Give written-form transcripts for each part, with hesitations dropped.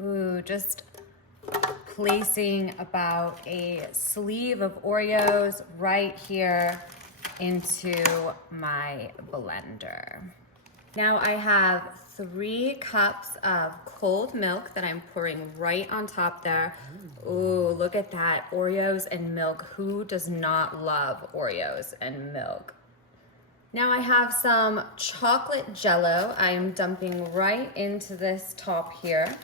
Ooh, just placing about a sleeve of Oreos right here into my blender. Now I have 3 cups of cold milk that I'm pouring right on top there. Ooh, look at that, Oreos and milk. Who does not love Oreos and milk? Now I have some chocolate Jello I am dumping right into this top here.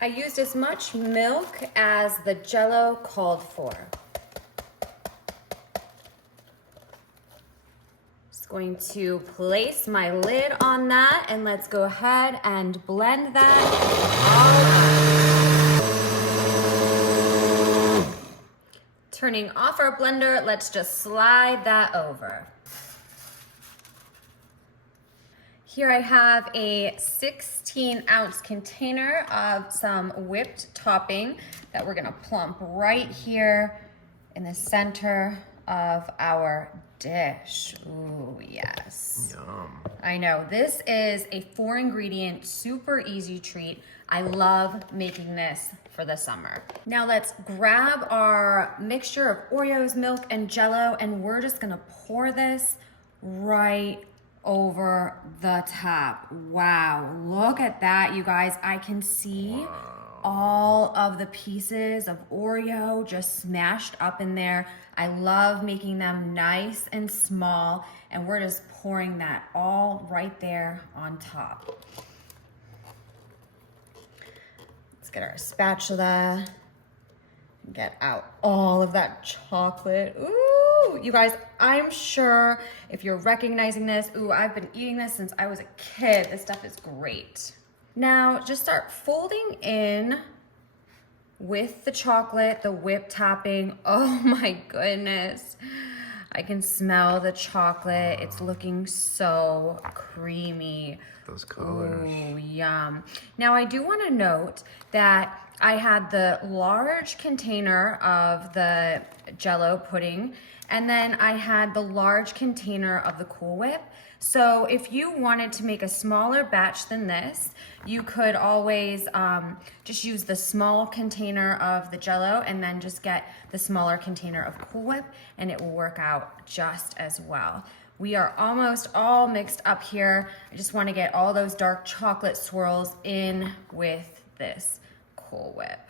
I used as much milk as the Jello called for. Just going to place my lid on that and let's go ahead and blend that all up. Turning off our blender, let's just slide that over. Here I have a 16-ounce container of some whipped topping that we're gonna plump right here in the center of our dish. Ooh, yes. Yum. I know, this is a 4-ingredient, super easy treat. I love making this for the summer. Now let's grab our mixture of Oreos, milk, and Jello, and we're just gonna pour this right over the top. Wow, look at that, you guys. I can see all of the pieces of Oreo just smashed up in there. I love making them nice and small, and we're just pouring that all right there on top. Let's get our spatula, get out all of that chocolate. Ooh, you guys, I'm sure if you're recognizing this, ooh, I've been eating this since I was a kid. This stuff is great. Now, just start folding in with the chocolate, the whipped topping. Oh my goodness. I can smell the chocolate. It's looking so creamy. Those colors. Ooh, yum. Now I do want to note that I had the large container of the Jello pudding, and then I had the large container of the Cool Whip. So if you wanted to make a smaller batch than this, you could always just use the small container of the Jello and then just get the smaller container of Cool Whip, and it will work out just as well. We are almost all mixed up here. I just want to get all those dark chocolate swirls in with this Cool Whip.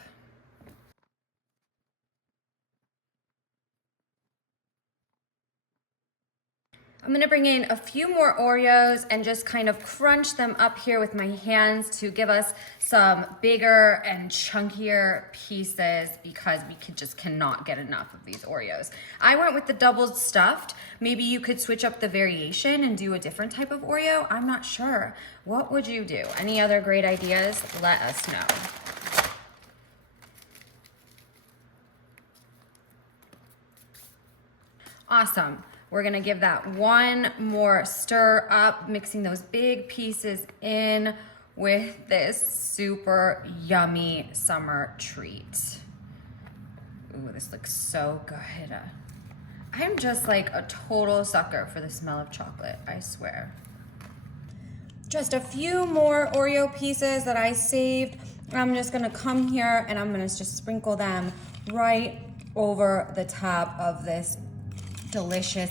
I'm gonna bring in a few more Oreos and just kind of crunch them up here with my hands to give us some bigger and chunkier pieces because we just cannot get enough of these Oreos. I went with the double stuffed. Maybe you could switch up the variation and do a different type of Oreo. I'm not sure. What would you do? Any other great ideas? Let us know. Awesome. We're gonna give that one more stir up, mixing those big pieces in with this super yummy summer treat. Ooh, this looks so good. I'm just like a total sucker for the smell of chocolate, I swear. Just a few more Oreo pieces that I saved. I'm just gonna come here and I'm gonna just sprinkle them right over the top of this delicious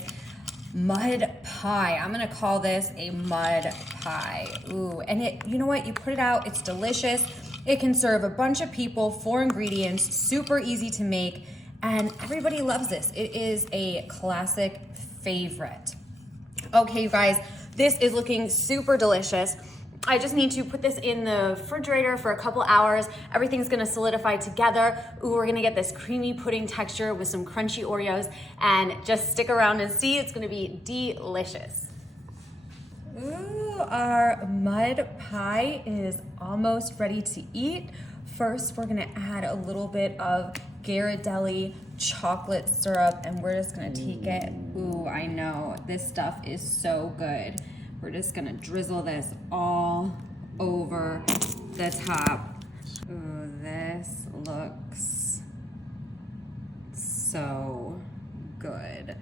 mud pie. I'm gonna call this a mud pie. Ooh, and you know what? You put it out, it's delicious. It can serve a bunch of people, 4 ingredients, super easy to make, and everybody loves this. It is a classic favorite. Okay, you guys, this is looking super delicious. I just need to put this in the refrigerator for a couple hours. Everything's gonna solidify together. Ooh, we're gonna get this creamy pudding texture with some crunchy Oreos, and just stick around and see, it's gonna be delicious. Ooh, our mud pie is almost ready to eat. First, we're gonna add a little bit of Ghirardelli chocolate syrup, and we're just gonna take it. Ooh, I know, this stuff is so good. We're just gonna drizzle this all over the top. Ooh, this looks so good.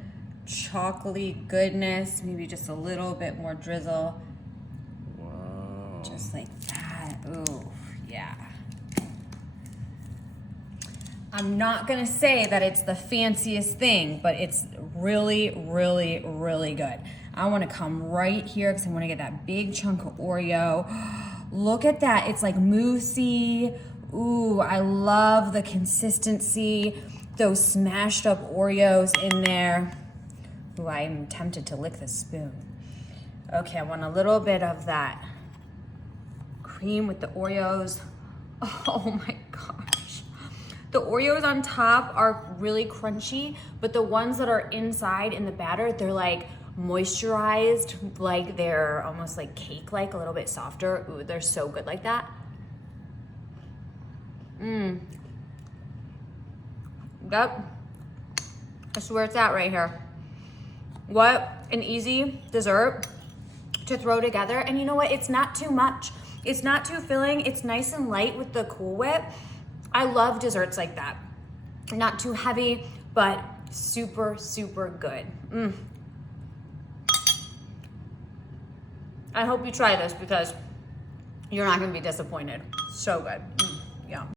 Chocolatey goodness, maybe just a little bit more drizzle. Wow. Just like that. Ooh, yeah. I'm not gonna say that it's the fanciest thing, but it's really, really, really good. I wanna come right here because I wanna get that big chunk of Oreo. Look at that, it's like moussey. Ooh, I love the consistency. Those smashed up Oreos in there. Ooh, I'm tempted to lick the spoon. Okay, I want a little bit of that cream with the Oreos. Oh my gosh. The Oreos on top are really crunchy, but the ones that are inside in the batter, they're like moisturized, like they're almost like cake-like, a little bit softer. Ooh, they're so good like that. Yep. That's where it's at right here. What an easy dessert to throw together. And you know what? It's not too much. It's not too filling. It's nice and light with the Cool Whip. I love desserts like that. Not too heavy, but super, super good. I hope you try this because you're not gonna be disappointed. So good. Yum.